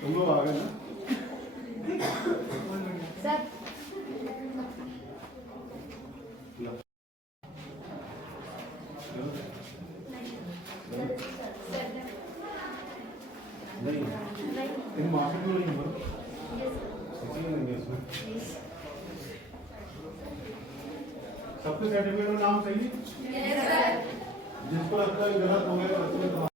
तुम लोग आ गए ना सर। नहीं माफी क्यों नहीं हो सबके सर्टिफिकेट में नाम सही जिसको लगता है गलत हो गया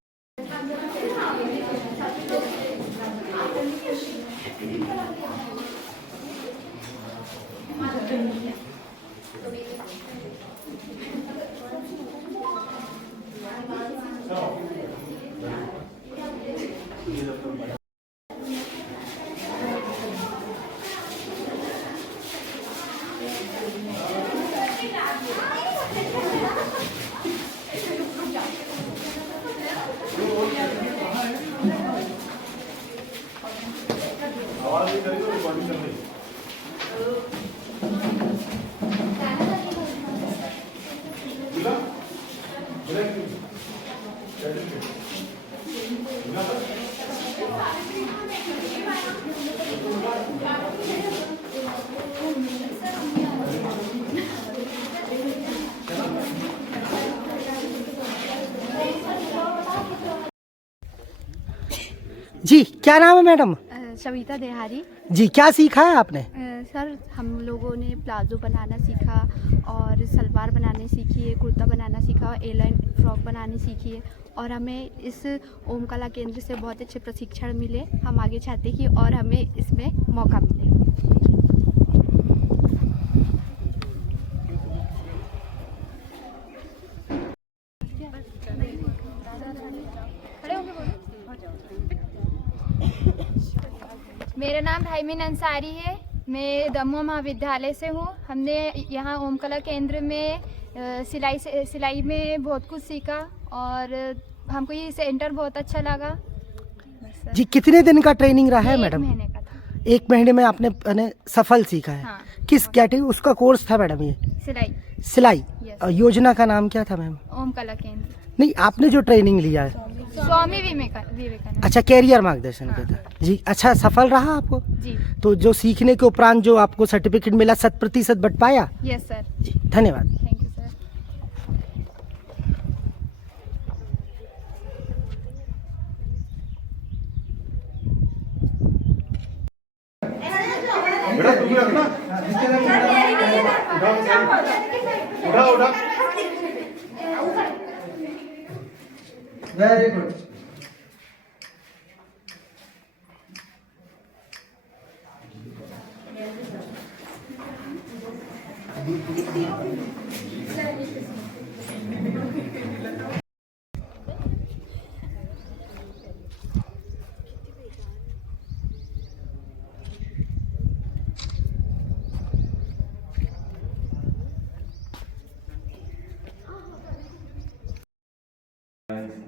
आवाज नहीं करेगी तो रिकॉर्डिंग कर रही जी क्या नाम है मैडम? सविता देहारी। जी क्या सीखा है आपने? सर हम लोगों ने प्लाजो बनाना सीखा और सलवार बनाने सीखी है, कुर्ता बनाना सीखा और ए लाइन फ्रॉक बनाने सीखी है और हमें इस ओम कला केंद्र से बहुत अच्छे प्रशिक्षण मिले। हम आगे चाहते हैं कि और हमें इसमें मौका मिले। मेरा नाम हाइमिन अंसारी है। मैं दमोह महाविद्यालय से हूँ। हमने यहाँ ओम कला केंद्र में सिलाई में बहुत कुछ सीखा और हमको ये सेंटर बहुत अच्छा लगा। जी कितने दिन का ट्रेनिंग रहा है मैडम? 1 महीने का था। 1 महीने में आपने सफल सीखा है। हाँ। किस कैटेगरी उसका कोर्स था मैडम? ये सिलाई। योजना का नाम क्या था मैम? ओम कला केंद्र। नहीं आपने जो ट्रेनिंग लिया है स्वामी विवेकानंद। अच्छा कैरियर मार्गदर्शन के था जी। अच्छा सफल रहा आपको? जी। तो जो सीखने के उपरांत जो आपको सर्टिफिकेट मिला 100% बट पाया? Yes sir. जी धन्यवाद। Thank you sir. बेटा तुम रखना उठा उठा वेरी गुड।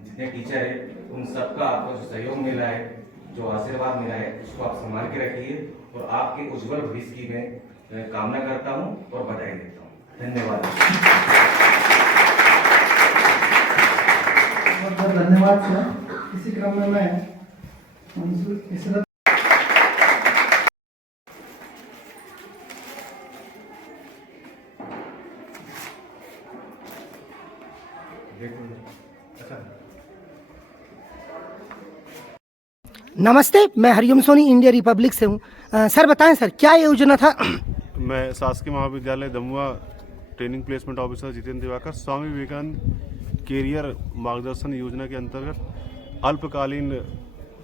जितने टीचर है उन सबका आपको जो सहयोग मिला है, जो आशीर्वाद मिला है, उसको आप संभाल के रखिए और आपके उज्जवल भविष्य की मैं कामना करता हूँ और बधाई देता हूँ। धन्यवाद। बहुत धन्यवाद सर। इसी क्रम में मैं मंसूर नमस्ते, मैं हरिओम सोनी इंडिया रिपब्लिक से हूँ। सर बताएं सर क्या योजना था? मैं शासकीय महाविद्यालय Damua training placement officer Jitendra Diwakar Swami Vivekananda career मार्गदर्शन योजना के अंतर्गत अल्पकालीन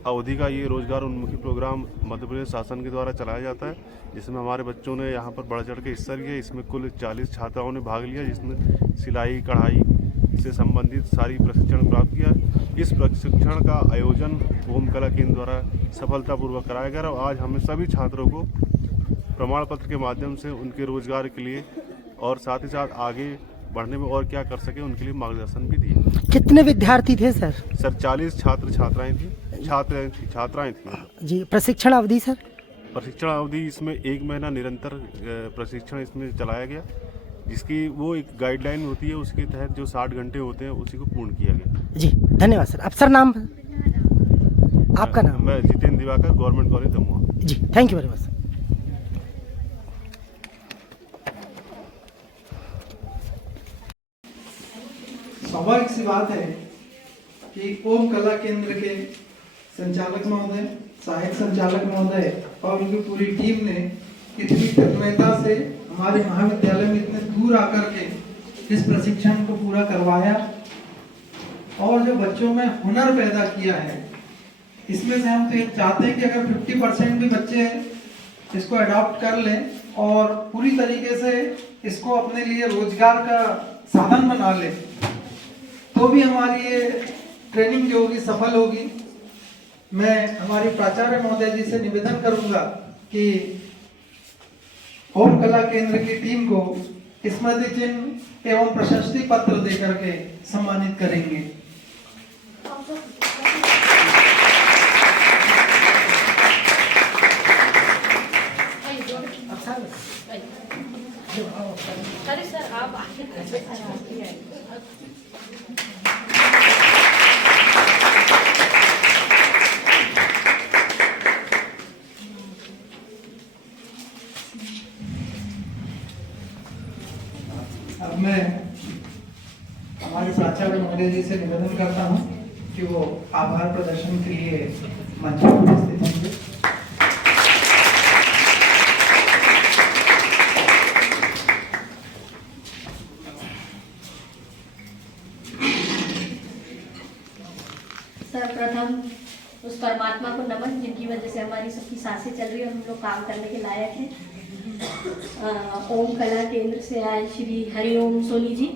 अवधि का ये रोजगार उन्मुखी प्रोग्राम मध्य प्रदेश शासन के द्वारा चलाया जाता है, जिसमें हमारे बच्चों ने यहाँ पर बढ़ चढ़ के हिस्सा लिया। इसमें कुल 40 छात्राओं ने भाग लिया, जिसमें सिलाई कढ़ाई से संबंधित सारी प्रशिक्षण प्राप्त किया। इस प्रशिक्षण का आयोजन ओम कला केंद्र द्वारा सफलतापूर्वक कराया गया और आज हमें सभी छात्रों को प्रमाण पत्र के माध्यम से उनके रोजगार के लिए और साथ ही साथ आगे बढ़ने में और क्या कर सके उनके लिए मार्गदर्शन भी दिए। कितने विद्यार्थी थे सर? सर 40 छात्राएं थी। जी, प्रशिक्षण अवधि सर? प्रशिक्षण अवधि इसमें 1 महीना निरंतर प्रशिक्षण इसमें चलाया गया, जिसकी वो एक गाइडलाइन होती है, उसके तहत जो 60 घंटे होते हैं उसी को पूर्ण किया गया। जी, धन्यवाद सर। अब सर नाम, आपका नाम? मैं जितेंद्र दिवाकर, गवर्नमेंट कॉलेज दमुआ। जी, थैंक यू वेरी मच। स्वाभाविक सी बात है कि ओम कला केंद्र के संचालक महोदय, सहायक संचालक महोदय और उनकी पूरी टीम ने इतनी तन्मयता से हमारे महाविद्यालय में इतने दूर आकर के इस प्रशिक्षण को पूरा करवाया और जो बच्चों में हुनर पैदा किया है, इसमें से हम तो ये चाहते हैं कि अगर 50% भी बच्चे इसको अडॉप्ट कर लें और पूरी तरीके से इसको अपने लिए रोजगार का साधन बना लें, तो भी हमारी ये ट्रेनिंग जो होगी सफल होगी। मैं हमारी प्राचार्य महोदय जी से निवेदन करूंगा कि ओम कला केंद्र की टीम को स्मृति चिन्ह एवं प्रशस्ति पत्र देकर के सम्मानित करेंगे। अब मैं हमारे प्राचार्य महोदय जी से निवेदन करता हूं कि वो आभार प्रदर्शन के लिए मंच पर उपस्थित होंगे। सर्वप्रथम उस परमात्मा को नमन जिनकी वजह से हमारी सबकी सांसें चल रही है और हम लोग काम करने के लायक हैं। ओम कला केंद्र से आए श्री हरिओम सोनी जी,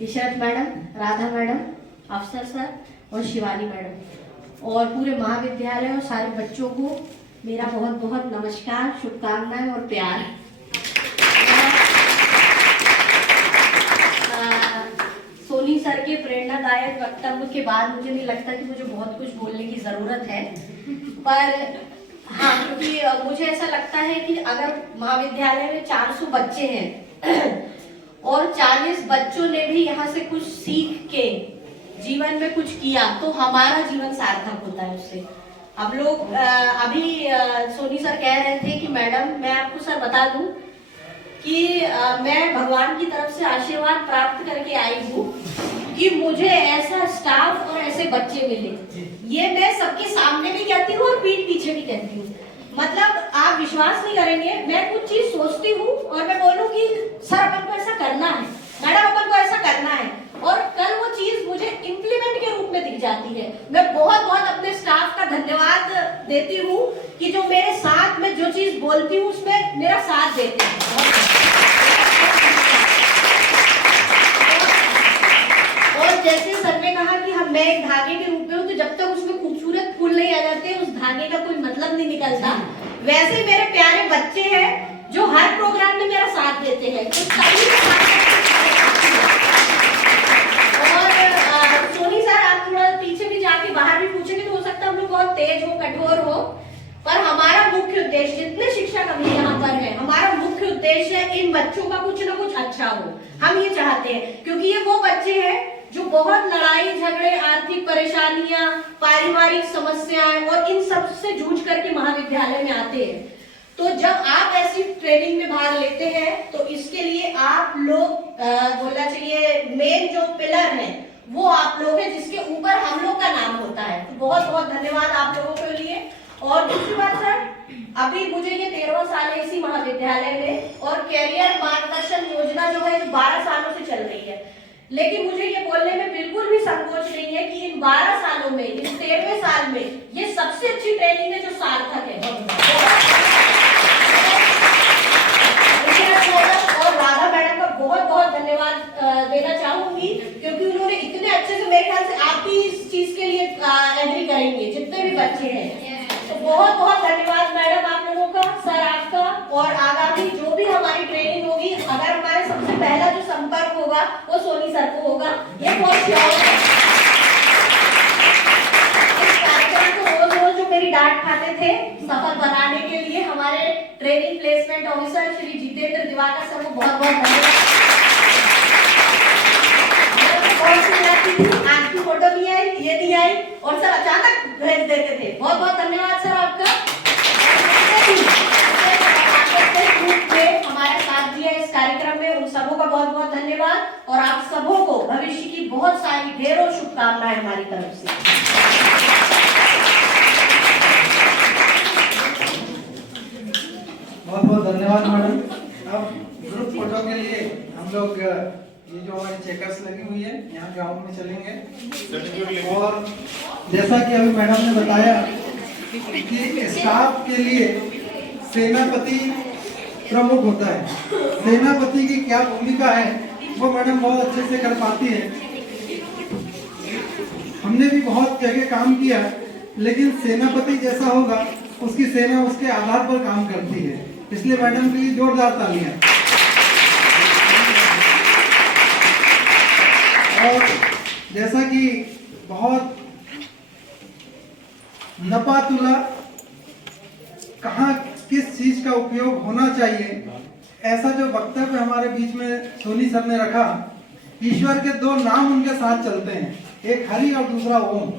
इशरत मैडम, राधा मैडम, अफसर सर और शिवानी मैडम और पूरे महाविद्यालय और सारे बच्चों को मेरा बहुत बहुत नमस्कार, शुभकामनाएं और प्यार। सोनी सर के प्रेरणादायक वक्तव्य के बाद मुझे नहीं लगता कि मुझे बहुत कुछ बोलने की जरूरत है, पर हाँ, क्योंकि मुझे ऐसा लगता है कि अगर महाविद्यालय में 400 बच्चे हैं और 40 बच्चों ने भी यहाँ से कुछ सीख के जीवन में कुछ किया तो हमारा जीवन सार्थक होता है उससे। अब लोग अभी सोनी सर कह रहे थे कि मैडम मैं आपको सर बता दूं कि मैं भगवान की तरफ से आशीर्वाद प्राप्त करके आई हूँ कि मुझे ऐसा स्टाफ और ऐसे बच्चे मिले। ये मैं सबके सामने भी कहती हूँ और पीठ पीछे भी कहती हूँ। मतलब आप विश्वास नहीं करेंगे, मैं कुछ चीज सोचती हूँ और मैं बोलूँ कि सर अपन को ऐसा करना है, मैडम अपन को ऐसा करना है, और कल वो चीज मुझे इम्प्लीमेंट के रूप में दिख जाती है। मैं बहुत बहुत अपने स्टाफ का धन्यवाद देती हूँ कि जो मेरे साथ में जो चीज बोलती हूँ उसमें मेरा साथ देते हैं। और जैसे सर ने कहा कि हम मैं एक धागे के रूप में हूँ, तो जब तक उसमें खूबसूरत फूल नहीं आ जाते उस धागे का कोई मतलब नहीं निकलता। वैसे मेरे प्यारे बच्चे हैं जो हर प्रोग्राम में मेरा साथ देते हैं, तो और सोनी सर आप थोड़ा पीछे भी जाके बाहर भी पूछेंगे तो हो सकता है हम लोग बहुत तेज हो, कठोर हो, पर हमारा मुख्य उद्देश्य जितने शिक्षक अभी यहाँ पर है, हमारा मुख्य उद्देश्य है इन बच्चों का कुछ ना कुछ अच्छा हो। हम ये चाहते हैं क्योंकि ये वो बच्चे हैं जो बहुत लड़ाई झगड़े, आर्थिक परेशानियां, पारिवारिक समस्याएं और इन सब से जूझ करके महाविद्यालय में आते हैं। तो जब आप ऐसी ट्रेनिंग में भाग लेते हैं तो इसके लिए आप लोग बोलना चाहिए मेन जो पिलर है वो आप लोग हैं, जिसके ऊपर हम लोग का नाम होता है। तो बहुत बहुत धन्यवाद आप लोगों के लिए। और दूसरी बात सर, अभी मुझे ये 13वां साल है इसी महाविद्यालय में और कैरियर मार्गदर्शन योजना जो है 12 सालों से चल रही है, लेकिन मुझे ये बोलने में बिल्कुल भी संकोच नहीं है कि इन 12 सालों में, इस 13वें साल में ये सबसे अच्छी ट्रेनिंग है जो सार्थक है। और राधा मैडम का बहुत बहुत धन्यवाद देना चाहूंगी क्योंकि उन्होंने इतने अच्छे से, मेरे ख्याल से आप भी इस चीज के लिए एग्री करेंगे जितने भी बच्चे हैं। तो बहुत बहुत धन्यवाद मैडम आप लोगों का, सर आपका। और आगामी जो भी हमारी ट्रेनिंग होगी, अगर हमारे सबसे पहला जो संपर्क वो सोनी सर को होगा, ये बहुत श्योर है। इस कार्यक्रम को रोज रोज जो मेरी डांट खाते थे सफल बनाने के लिए हमारे training placement officer Shri Jitendra Diwakar sir को बहुत बहुत धन्यवाद। आपकी फोटो नहीं आई, ये नहीं आई और सर अचानक भेज देते थे। बहुत बहुत धन्यवाद सर आपका। हमारे साथ दिया इस कार्यक्रम में उन सबों का बहुत बहुत धन्यवाद और आप सबों को भविष्य की बहुत सारी ढेरों शुभकामनाएं हमारी तरफ से। बहुत बहुत धन्यवाद मैडम। अब ग्रुप फोटो के लिए हम लोग ये जो हमारी चेकर्स लगी हुई है यहाँ ग्राउंड में चलेंगे और जैसा कि अभी मैडम ने बताया कि स्टाफ के लिए सेनापति प्रमुख होता है। सेनापति की क्या भूमिका है वो मैडम बहुत अच्छे से कर पाती है। हमने भी बहुत जगह काम किया लेकिन सेनापति जैसा होगा उसकी सेना उसके आधार पर काम करती है, इसलिए मैडम के लिए जोरदार तालियां। और जैसा कि बहुत नपातुला कहाँ किस चीज का उपयोग होना चाहिए, ऐसा जो वक्तव्य हमारे बीच में सोनी सर ने रखा, ईश्वर के दो नाम उनके साथ चलते हैं, एक हरि और दूसरा ओम।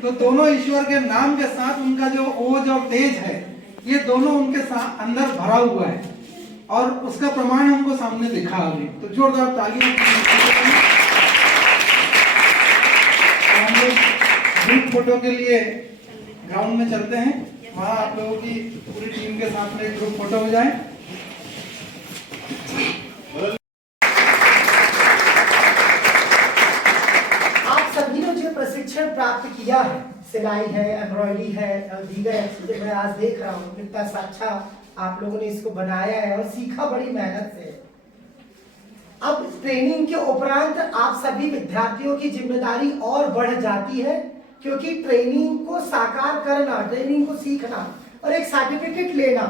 तो दोनों ईश्वर के नाम के साथ उनका जो ओज और तेज है ये दोनों उनके साथ अंदर भरा हुआ है और उसका प्रमाण हमको सामने दिखा अभी। तो जोरदार तालियां। हम लोग ग्रुप फोटो के लिए ग्राउंड में चलते हैं, वहाँ आप लोगों की पूरी टीम के साथ में ग्रुप फोटो हो जाए। आप सभी ने जो प्रशिक्षण प्राप्त किया है, सिलाई है, एम्ब्रॉयडरी है, दीगर चीजें मैं आज देख रहा हूँ कितना अच्छा आप लोगों ने इसको बनाया है और सीखा बड़ी मेहनत से। अब ट्रेनिंग के उपरांत आप सभी विद्यार्थियों की जिम्मेदारी और बढ़ जाती है, क्योंकि ट्रेनिंग को साकार करना, ट्रेनिंग को सीखना और एक सर्टिफिकेट लेना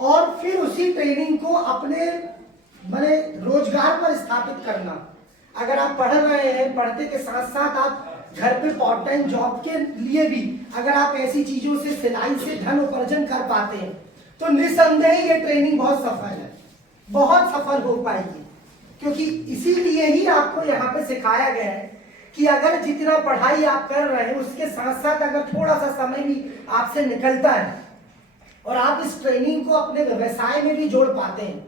और फिर उसी ट्रेनिंग को अपने माने रोजगार पर स्थापित करना। अगर आप पढ़ रहे हैं, पढ़ते के साथ साथ आप घर पे पार्ट टाइम जॉब के लिए भी अगर आप ऐसी चीजों से, सिलाई से धन उपार्जन कर पाते हैं तो निसंदेह ये ट्रेनिंग बहुत सफल है, बहुत सफल हो पाएगी। क्योंकि इसीलिए ही आपको यहाँ पे सिखाया गया है कि अगर जितना पढ़ाई आप कर रहे हैं उसके साथ साथ अगर थोड़ा सा समय भी आपसे निकलता है और आप इस ट्रेनिंग को अपने व्यवसाय में भी जोड़ पाते हैं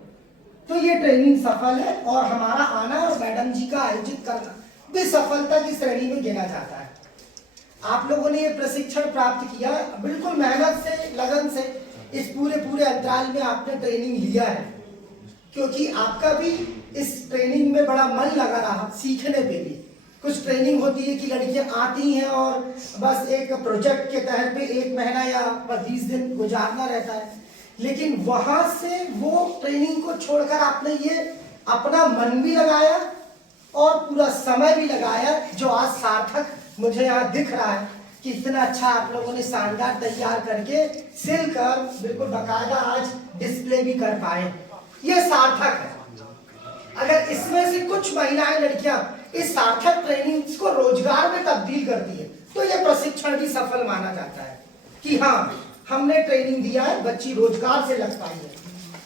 तो ये ट्रेनिंग सफल है और हमारा आना और मैडम जी का आयोजित करना भी सफलता की श्रेणी में गिना जाता है। आप लोगों ने ये प्रशिक्षण प्राप्त किया, बिल्कुल मेहनत से, लगन से इस पूरे अंतराल में आपने ट्रेनिंग लिया है, क्योंकि आपका भी इस ट्रेनिंग में बड़ा मन लगा रहा सीखने पे भी। कुछ ट्रेनिंग होती है कि लड़कियां आती हैं और बस एक प्रोजेक्ट के तहत पे 1 महीना या 20 दिन गुजारना रहता है, लेकिन वहां से वो ट्रेनिंग को छोड़कर आपने ये अपना मन भी लगाया और पूरा समय भी लगाया, जो आज सार्थक मुझे यहाँ दिख रहा है कि इतना अच्छा आप लोगों ने शानदार तैयार करके सिलकर बिल्कुल बाकायदा आज डिस्प्ले भी कर पाए। ये सार्थक है। अगर इसमें से कुछ महिलाएं, लड़कियां इस सार्थक ट्रेनिंग को रोजगार में तब्दील करती है तो यह प्रशिक्षण भी सफल माना जाता है कि हाँ, हमने ट्रेनिंग दिया है, बच्ची रोजगार से लग पाई है।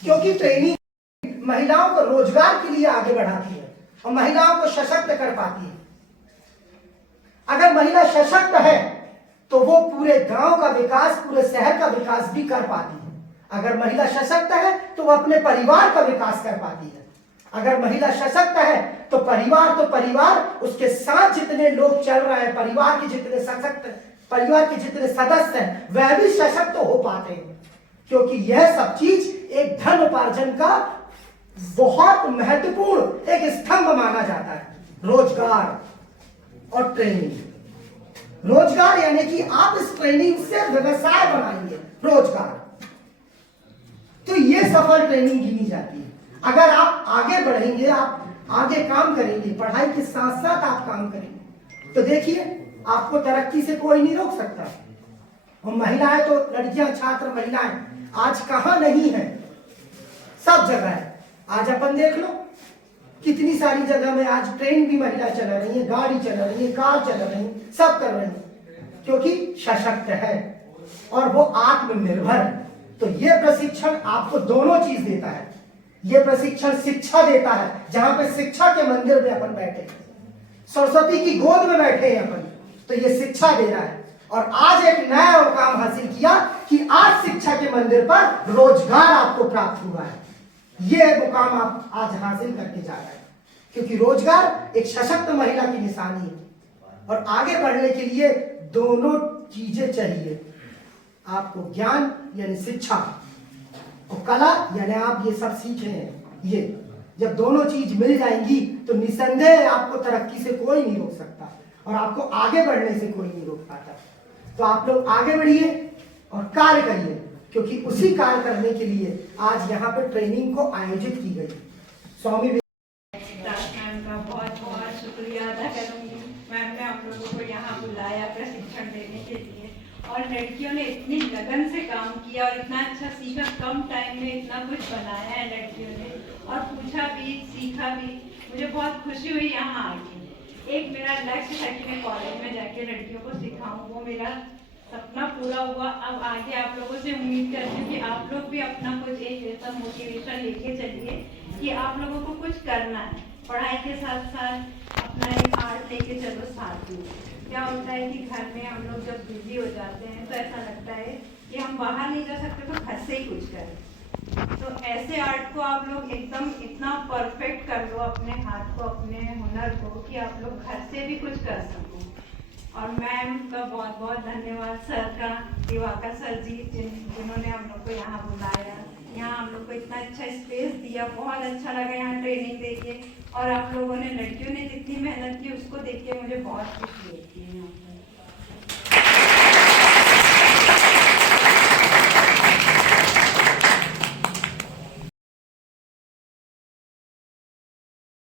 क्योंकि ट्रेनिंग महिलाओं को रोजगार के लिए आगे बढ़ाती है और महिलाओं को सशक्त कर पाती है। अगर महिला सशक्त है तो वो पूरे गांव का विकास, पूरे शहर का विकास भी कर पाती है। अगर महिला सशक्त है तो वो अपने परिवार का विकास कर पाती है। अगर महिला सशक्त है तो परिवार उसके साथ जितने लोग चल रहे हैं, परिवार के जितने सदस्य हैं वह भी सशक्त हो पाते हैं, क्योंकि यह सब चीज एक धन उपार्जन का बहुत महत्वपूर्ण एक स्तंभ माना जाता है। रोजगार और ट्रेनिंग। रोजगार यानी कि आप इस ट्रेनिंग से व्यवसाय बनाएंगे, रोजगार, तो ये सफल ट्रेनिंग गिनी जाती है। अगर आप आगे बढ़ेंगे, आप आगे काम करेंगे, पढ़ाई के साथ साथ आप काम करेंगे तो देखिए आपको तरक्की से कोई नहीं रोक सकता। और महिलाएं तो, लड़कियां, छात्र, महिलाएं आज कहां नहीं है, सब जगह है। आज अपन देख लो कितनी सारी जगह में आज ट्रेन भी महिला चला रही है, गाड़ी चला रही है, कार चला रही है, सब कर रही है, क्योंकि सशक्त है और वो आत्मनिर्भर है। तो ये प्रशिक्षण आपको दोनों चीज देता है। ये प्रशिक्षण शिक्षा देता है, जहां पे शिक्षा के मंदिर में अपन बैठे, सरस्वती की गोद में बैठे हैं अपन, तो ये शिक्षा दे रहा है। और आज एक नया और काम हासिल किया कि आज शिक्षा के मंदिर पर रोजगार आपको प्राप्त हुआ है। ये मुकाम आप आज हासिल करके जा रहे हैं, क्योंकि रोजगार एक सशक्त महिला की निशानी है। और आगे बढ़ने के लिए दोनों चीजें चाहिए, आपको ज्ञान यानी शिक्षा और कला यानी आप ये सब सीखे हैं। ये जब दोनों चीज मिल जाएंगी तो निसंदेह आपको तरक्की से कोई नहीं रोक सकता और आपको आगे बढ़ने से कोई नहीं रोक पाता। तो आप लोग आगे बढ़िए और कार्य करिए, क्योंकि उसी कार्य करने के लिए आज यहाँ पे ट्रेनिंग को आयोजित की गई। स्वामी मैम का बहुत बहुत शुक्रिया अदा करूंगी। मैम ने आप लोगों को यहाँ बुलाया प्रशिक्षण देने के लिए, और लड़कियों ने इतनी लगन से काम किया और इतना अच्छा सीखा, कम टाइम में इतना कुछ बनाया है लड़कियों ने, और पूछा भी सीखा भी। मुझे बहुत खुशी हुई यहाँ आके। एक मेरा लक्ष्य था कि मैं कॉलेज में जाके लड़कियों को सिखाऊं, वो मेरा सपना पूरा हुआ। अब आगे आप लोगों से उम्मीद करती हूँ कि आप लोग भी अपना कुछ एक ऐसा मोटिवेशन लेके चलिए कि आप लोगों को कुछ करना है, पढ़ाई के साथ साथ अपना एक आर्ट लेके चलो साथ में। क्या होता है कि घर में हम लोग जब बिजी हो जाते हैं तो ऐसा लगता है कि हम बाहर नहीं जा सकते तो घर से ही कुछ करें। तो ऐसे आर्ट को आप लोग एकदम इतना परफेक्ट कर लो अपने हाथ को, अपने हुनर को, कि आप लोग घर से भी कुछ कर सको। और मैम का बहुत बहुत धन्यवाद, सर का, दिवाकर सर जी जिन्होंने हम लोग को यहाँ बुलाया, यहाँ हम लोग को इतना अच्छा स्पेस दिया। बहुत अच्छा लगा यहाँ ट्रेनिंग देके, और आप लोगों ने, लड़कियों ने जितनी मेहनत की उसको देख के मुझे बहुत खुशी होती है।